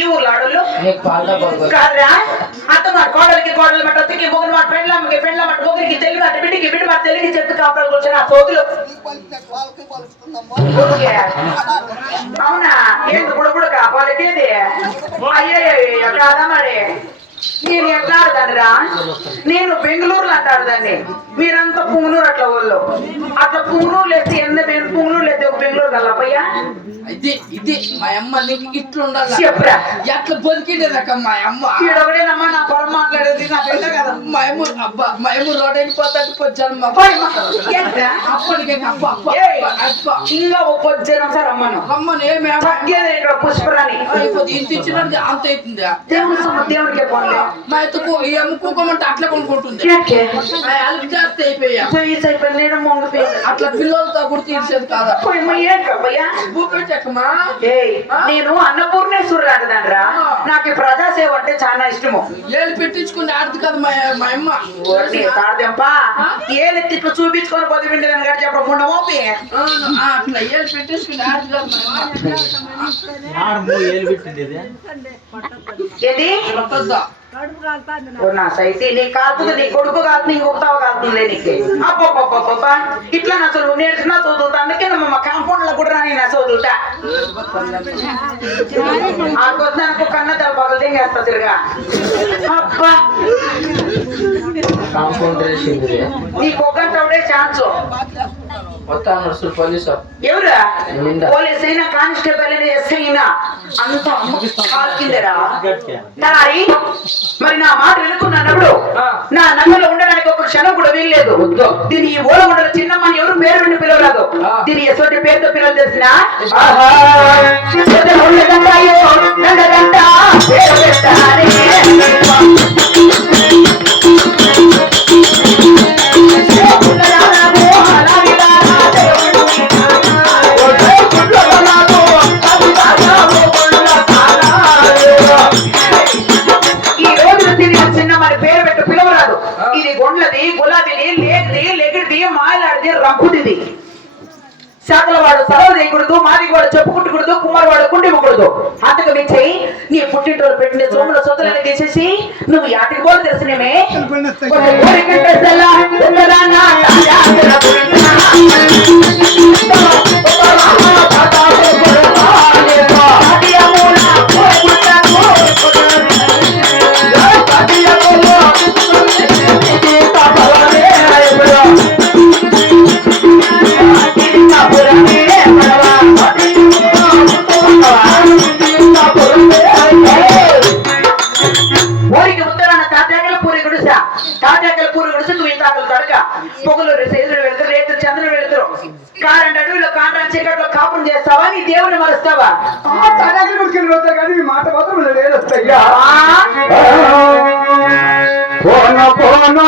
ఈ ఊర్లో ఆడోళ్ళు కాదురా అత్త మాట కోడలికి కోడలు మాట అత్తకి మొగలు మాట పెండ్లమ్మకి పెండ్ల మాట మొగలికి తెల్లి మాట బిడ్డకి బిడ్డ మాట తెలియకి చెప్పి కాపురాలు కూర్చొని ఆ సోదులు అవునా ఏంటి బుడబుడక వాళ్ళకేది అయ్యో కాదా మరి నేను ఎట్లా ఆడదానిరా నేను బెంగళూరులో అంటాడు దాన్ని మీరంతా పుంగనూరు అట్లా వాళ్ళు అట్లా పుంగనూరు లేస్తే ఎంత పుంగనూరు లేస్తే ఒక బెంగళూరు కలపయ్యా ఇది మా అమ్మ నీకు ఇట్లా ఉండాలి చెప్పురా ఎట్లా బతికేదేదక్క మా అమ్మ ఈడొకడేనమ్మా నా పొరం మాట్లాడేది నా పెద్ద కదా మా అమ్మ అబ్బా మా అమ్మ రోడ్ వెళ్ళిపోతాడు పొచ్చాను అప్పటికే ఇంకా ఒక పొద్దున సార్ అమ్మను అమ్మను ఏమి ఇక్కడ పుష్పరాని ఇంత ఇచ్చినది అంత అవుతుందా దేవుడికే పోలే మా ఎత్తుకు ఈ అమ్మ కూకోమంటే అట్లా కొనుక్కుంటుంది అల్ప జాస్తి అయిపోయా అట్లా పిల్లలతో కూడా తీర్చేది కాదా పెట్టకమా నేను అన్నపూర్ణేశ్వరు ఆడదానరా నాకు ప్రజాసేవ అంటే చాలా ఇష్టము ఏళ్ళు పెట్టించుకుని ఆడదు కదా మా అమ్మ తాడదెంపా ఏలెత్తి ఇట్లా చూపించుకొని పొద్దు విండేదని గారు చెప్పకుండా మోపి అట్లా ఏళ్ళు పెట్టించుకుని ఆడదు ఏది నా సైతే నీ కాలుతుంది నీ కొడుకు కాలుతుంది ఇంకొకతావ కాలుతుందిలే నీకు అబ్బా ఇట్లా నా అసలు నేర్చుకున్నా చదువుతా అందుకే మా కాంపౌండ్ లో కూడా రాని నా చదువుతా ఆ కొద్దానికి కన్నా తల పగలు తెంగేస్తా తిరగా అబ్బా నీకు ఒక్కంటే ఛాన్స్ ఎవరా పోలీస్ అయినా కానిస్టేబుల్ అయినా ఎస్ఐ అయినా అంత కాల్కిందరా మరి నా మాట వినుకున్నప్పుడు నా నగలో ఉండడానికి ఒక క్షణం కూడా వీల్లేదు దీని ఈ ఓలగుండల చిన్నమ్మని ఎవరు పేరు విని పిలవరాదు దీని ఎటువంటి పేరుతో పిల్లలు తెలిసిన శాఖలవాడు సలవ చేయకూడదు మాదిగవాడు చెప్పుకుంటకూడదు కుమారవాడు కుండివ్వకూడదు అంతకు మించి నీ పుట్టింటోళ్ళు పెట్టిన సోముల సొత్తులను తీసేసి నువ్వు యాటికి పోలు తెలిసినేమే పొగలు సేదులు వెళ్తారు రేతులు చంద్రులు వెళ్తారు కారండి అడవిలో కాంట్రాక్ట్ చీకట్లో కాపురం చేస్తావా నీ దేవుని మరుస్తావా కానీ మీ మాట మాత్రం లేదయ్యా పోన పోన